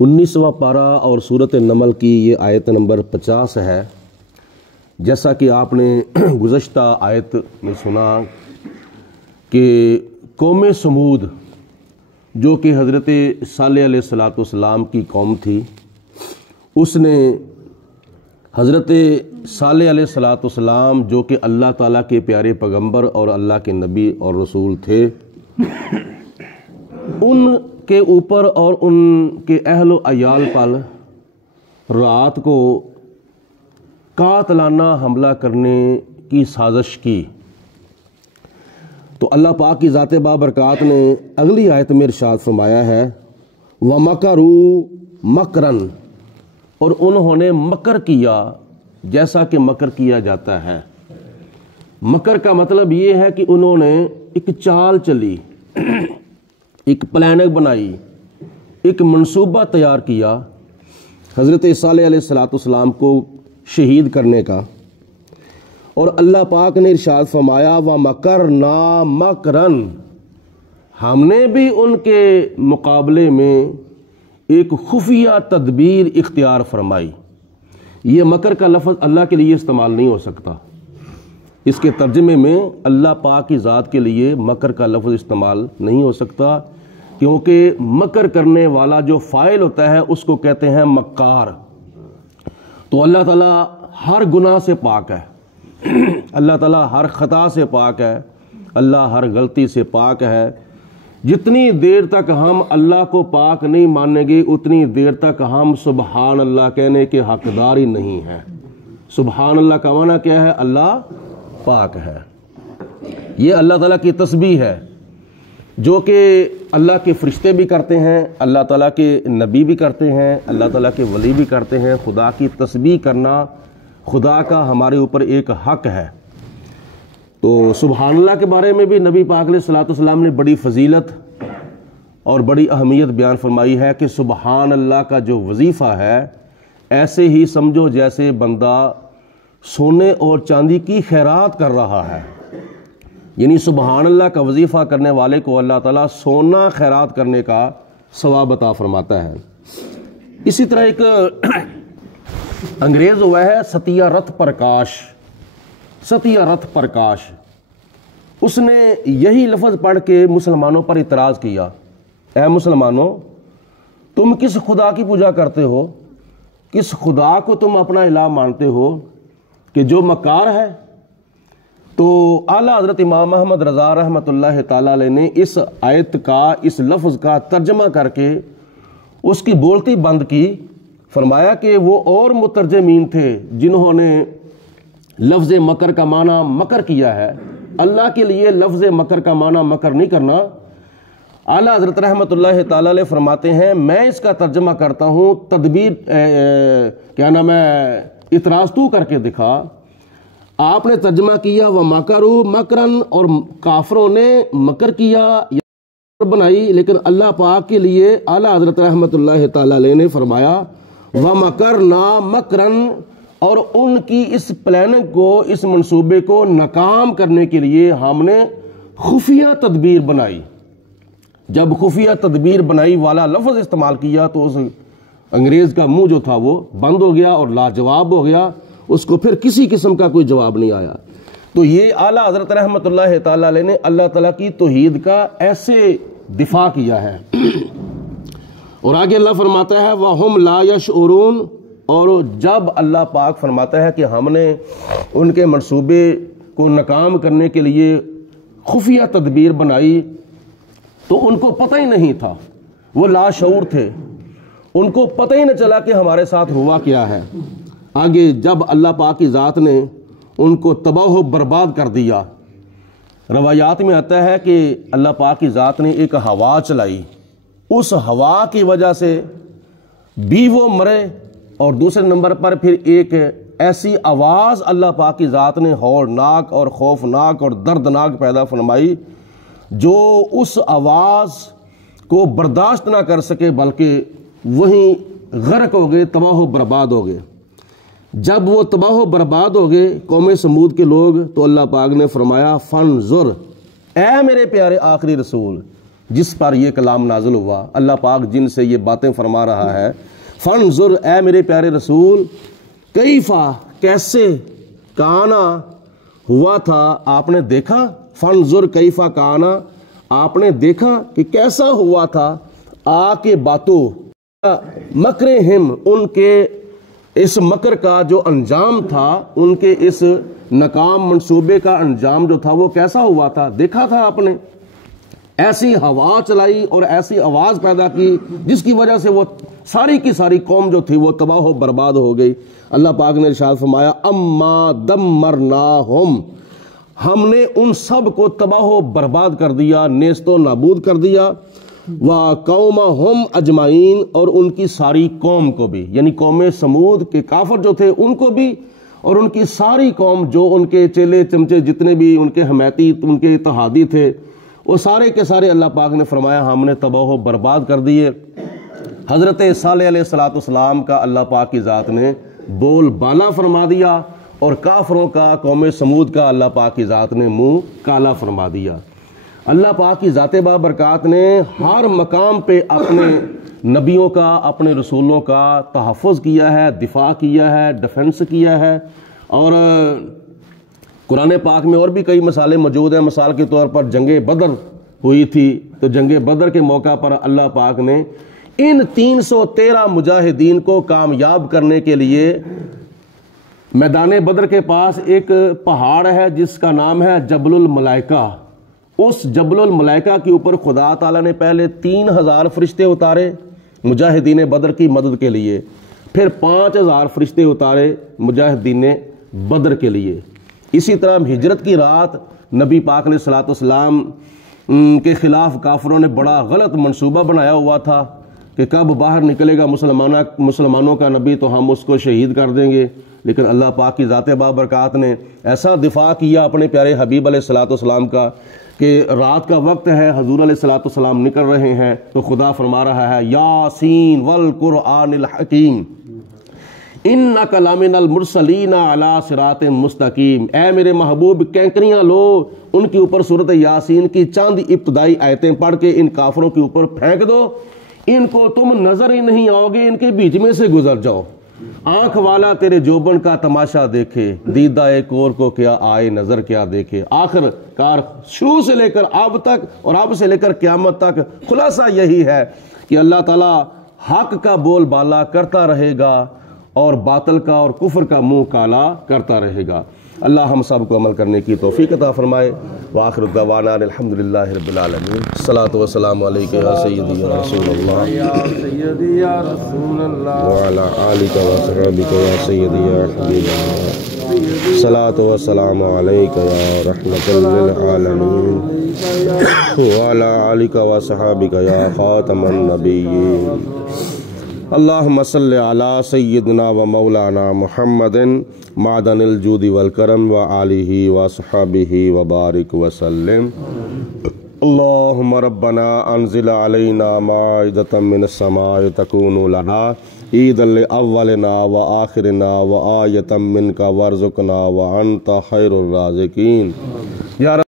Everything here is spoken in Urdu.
19واں پارہ اور سورۃ نمل کی یہ آیت نمبر 50 ہے۔ جیسا کہ آپ نے گزشتہ آیت میں سنا کہ قوم سمود جو کہ حضرت صالح علیہ السلام کی قوم تھی، اس نے حضرت صالح علیہ السلام جو کہ اللہ تعالیٰ کے پیارے پیغمبر اور اللہ کے نبی اور رسول تھے، ان کے اوپر اور ان کے اہل و عیال پر رات کو قاتلانہ حملہ کرنے کی سازش کی۔ تو اللہ پاک کی ذات بابرکات نے اگلی آیت میں ارشاد فرمایا ہے وَمَكَرُوا مَكْرًا، اور انہوں نے مکر کیا جیسا کہ مکر کیا جاتا ہے۔ مکر کا مطلب یہ ہے کہ انہوں نے ایک چال چلی، ایک پلاننگ بنائی، ایک منصوبہ تیار کیا حضرت صالح علیہ السلام کو شہید کرنے کا، اور اللہ پاک نے ارشاد فرمایا وَمَكَرْنَا مَكْرًا، ہم نے بھی ان کے مقابلے میں ایک خفیہ تدبیر اختیار فرمائی۔ یہ مکر کا لفظ اللہ کے لیے استعمال نہیں ہو سکتا، اس کے ترجمے میں اللہ پاک کی ذات کے لیے مکر کا لفظ استعمال نہیں ہو سکتا، کیونکہ مکر کرنے والا جو فاعل ہوتا ہے اس کو کہتے ہیں مکار۔ تو اللہ تعالیٰ ہر گناہ سے پاک ہے، اللہ تعالیٰ ہر خطا سے پاک ہے، اللہ ہر غلطی سے پاک ہے۔ جتنی دیر تک ہم اللہ کو پاک نہیں مانیں گے اتنی دیر تک ہم سبحان اللہ کہنے کے حقدار ہی نہیں ہیں۔ سبحان اللہ کا معنی کیا ہے؟ اللہ پاک ہے۔ یہ اللہ تعالیٰ کی تسبیح ہے جو کہ اللہ کے فرشتے بھی کرتے ہیں، اللہ تعالیٰ کے نبی بھی کرتے ہیں، اللہ تعالیٰ کے ولی بھی کرتے ہیں۔ خدا کی تسبیح کرنا خدا کا ہمارے اوپر ایک حق ہے۔ تو سبحان اللہ کے بارے میں بھی نبی پاک علیہ السلام نے بڑی فضیلت اور بڑی اہمیت بیان فرمائی ہے کہ سبحان اللہ کا جو وظیفہ ہے ایسے ہی سمجھو جیسے بندہ سونے اور چاندی کی خیرات کر رہا ہے، یعنی سبحان اللہ کا وظیفہ کرنے والے کو اللہ تعالیٰ سونا خیرات کرنے کا ثواب عطا فرماتا ہے۔ اسی طرح ایک انگریز ہوا ہے ستیہ رتھ پرکاش، اس نے یہی لفظ پڑھ کے مسلمانوں پر اعتراض کیا، اے مسلمانوں تم کس خدا کی پوجا کرتے ہو، کس خدا کو تم اپنا الہ مانتے ہو کہ جو مکار ہے؟ تو اعلیٰ حضرت امام محمد رضا رحمۃ اللہ تعالیٰ علیہ نے اس آیت کا اس لفظ کا ترجمہ کر کے اس کی بولتی بند کی، فرمایا کہ وہ اور مترجمین تھے جنہوں نے لفظ مکر کا معنی مکر کیا ہے، اللہ کے لیے لفظ مکر کا معنی مکر نہیں کرنا۔ اعلیٰ حضرت رحمۃ اللہ تعالیٰ علیہ فرماتے ہیں میں اس کا ترجمہ کرتا ہوں، تدبیر کیا نام ہے، اعتراض تو کر کے دکھا۔ آپ نے ترجمہ کیا وَمَكَرُوا مَكْرًا، اور کافروں نے مکر کیا یا بنائی، لیکن اللہ پاک کے لیے اعلیٰ حضرت رحمۃ اللہ تعالیٰ علیہ نے فرمایا وَمَكَرْنَا مَكْرًا، اور ان کی اس پلاننگ کو، اس منصوبے کو ناکام کرنے کے لیے ہم نے خفیہ تدبیر بنائی۔ جب خفیہ تدبیر بنائی والا لفظ استعمال کیا تو اس انگریز کا منہ جو تھا وہ بند ہو گیا اور لاجواب ہو گیا، اس کو پھر کسی قسم کا کوئی جواب نہیں آیا۔ تو یہ اعلیٰ حضرت رحمۃ اللہ تعالیٰ علیہ نے اللہ تعالیٰ کی توحید کا ایسے دفاع کیا ہے۔ اور آگے اللہ فرماتا ہے وَهُمْ لَا يَشْعُرُونَ، اور جب اللہ پاک فرماتا ہے کہ ہم نے ان کے منصوبے کو ناکام کرنے کے لیے خفیہ تدبیر بنائی تو ان کو پتہ ہی نہیں تھا، وہ لاشعور تھے، ان کو پتہ ہی نہ چلا کہ ہمارے ساتھ ہوا کیا ہے۔ آگے جب اللہ پاک کی ذات نے ان کو تباہ و برباد کر دیا، روایات میں آتا ہے کہ اللہ پاک کی ذات نے ایک ہوا چلائی، اس ہوا کی وجہ سے بھی وہ مرے، اور دوسرے نمبر پر پھر ایک ایسی آواز اللہ پاک کی ذات نے ہولناک اور خوفناک اور دردناک پیدا فرمائی جو اس آواز کو برداشت نہ کر سکے، بلکہ وہیں غرق ہو گئے، تباہ و برباد ہو گئے۔ جب وہ تباہ و برباد ہو گئے قوم سمود کے لوگ، تو اللہ پاک نے فرمایا فانظر، اے میرے پیارے آخری رسول جس پر یہ کلام نازل ہوا، اللہ پاک جن سے یہ باتیں فرما رہا ہے، فانظر اے میرے پیارے رسول، کیفا کیسے، کانا ہوا تھا، آپ نے دیکھا، فانظر کیفا کانا آپ نے دیکھا کہ کیسا ہوا تھا، آ کے باتوں مکرہم ان کے اس مکر کا جو انجام تھا، ان کے اس ناکام منصوبے کا انجام جو تھا وہ کیسا ہوا تھا، دیکھا تھا آپ نے، ایسی ہوا چلائی اور ایسی آواز پیدا کی جس کی وجہ سے وہ ساری کی ساری قوم جو تھی وہ تباہ و برباد ہو گئی۔ اللہ پاک نے ارشاد فرمایا اما دمرناہم، ہم نے ان سب کو تباہ و برباد کر دیا، نیست و نابود کر دیا، وَقَوْمَهُمْ اجمعین، اور ان کی ساری قوم کو بھی، یعنی قوم سمود کے کافر جو تھے ان کو بھی، اور ان کی ساری قوم جو ان کے چیلے چمچے جتنے بھی ان کے حمیتی ان کے اتحادی تھے وہ سارے کے سارے اللہ پاک نے فرمایا ہم نے تباہ و برباد کر دیے۔ حضرت صالح علیہ السلام کا اللہ پاک کی ذات نے بول بالا فرما دیا، اور کافروں کا، قوم سمود کا اللہ پاک کی ذات نے منہ کالا فرما دیا۔ اللہ پاک کی ذات بابرکات نے ہر مقام پہ اپنے نبیوں کا، اپنے رسولوں کا تحفظ کیا ہے، دفاع کیا ہے، ڈیفنس کیا ہے، اور قرآن پاک میں اور بھی کئی مثالیں موجود ہیں۔ مثال کے طور پر جنگ بدر ہوئی تھی، تو جنگ بدر کے موقع پر اللہ پاک نے ان 313 مجاہدین کو کامیاب کرنے کے لیے میدان بدر کے پاس ایک پہاڑ ہے جس کا نام ہے جبل الملائکہ، اس جبل الملائکہ کے اوپر خدا تعالیٰ نے پہلے 3000 فرشتے اتارے مجاہدین بدر کی مدد کے لیے، پھر 5000 فرشتے اتارے مجاہدین بدر کے لیے۔ اسی طرح ہجرت کی رات نبی پاک علیہ الصلوۃ والسلام کے خلاف کافروں نے بڑا غلط منصوبہ بنایا ہوا تھا کہ کب باہر نکلے گا مسلمانوں کا نبی تو ہم اس کو شہید کر دیں گے، لیکن اللہ پاک کی ذات بابرکات نے ایسا دفاع کیا اپنے پیارے حبیب علیہ الصلوۃ والسلام کا کہ رات کا وقت ہے، حضور علیہ الصلوۃ والسلام نکل رہے ہیں تو خدا فرما رہا ہے یاسین والقرآن الحکیم انک لمن المرسلین علی صراط مستقیم، اے میرے محبوب کینکریاں لو، ان کے اوپر سورۃ یاسین کی چند ابتدائی آیتیں پڑھ کے ان کافروں کے اوپر پھینک دو، ان کو تم نظر ہی نہیں آؤ گے، ان کے بیچ میں سے گزر جاؤ، آنکھ والا تیرے جوبن کا تماشا دیکھے، دیدہ ایک اور کو کیا آئے نظر کیا دیکھے۔ آخر کار شروع سے لے کر اب تک اور اب سے لے کر قیامت تک خلاصہ یہی ہے کہ اللہ تعالیٰ حق کا بول بالا کرتا رہے گا اور باطل کا اور کفر کا منہ کالا کرتا رہے گا۔ اللہ ہم سب کو عمل کرنے کی توفیق عطا فرمائے۔ وآخر دعوانا الحمدللہ رب العالمین، الصلاۃ والسلام علیک یا سیدی یا رسول اللہ وعلی آلک وصحبک یا سیدی یا حبیب اللہ، الصلاۃ والسلام علیک یا رحمۃ للعالمین وعلی آلک وصحبک یا خاتم النبیین۔ اللہم صلی علی سیدنا و مولانا محمد معدن الجود والکرم وآلہ وصحبہ وبارک وسلم۔ اللہم ربنا انزل علینا مائدۃ من السماء تکون لنا عیدا لأولنا وآخرنا وآیۃ منک وارزقنا وانت خیر الرازقین۔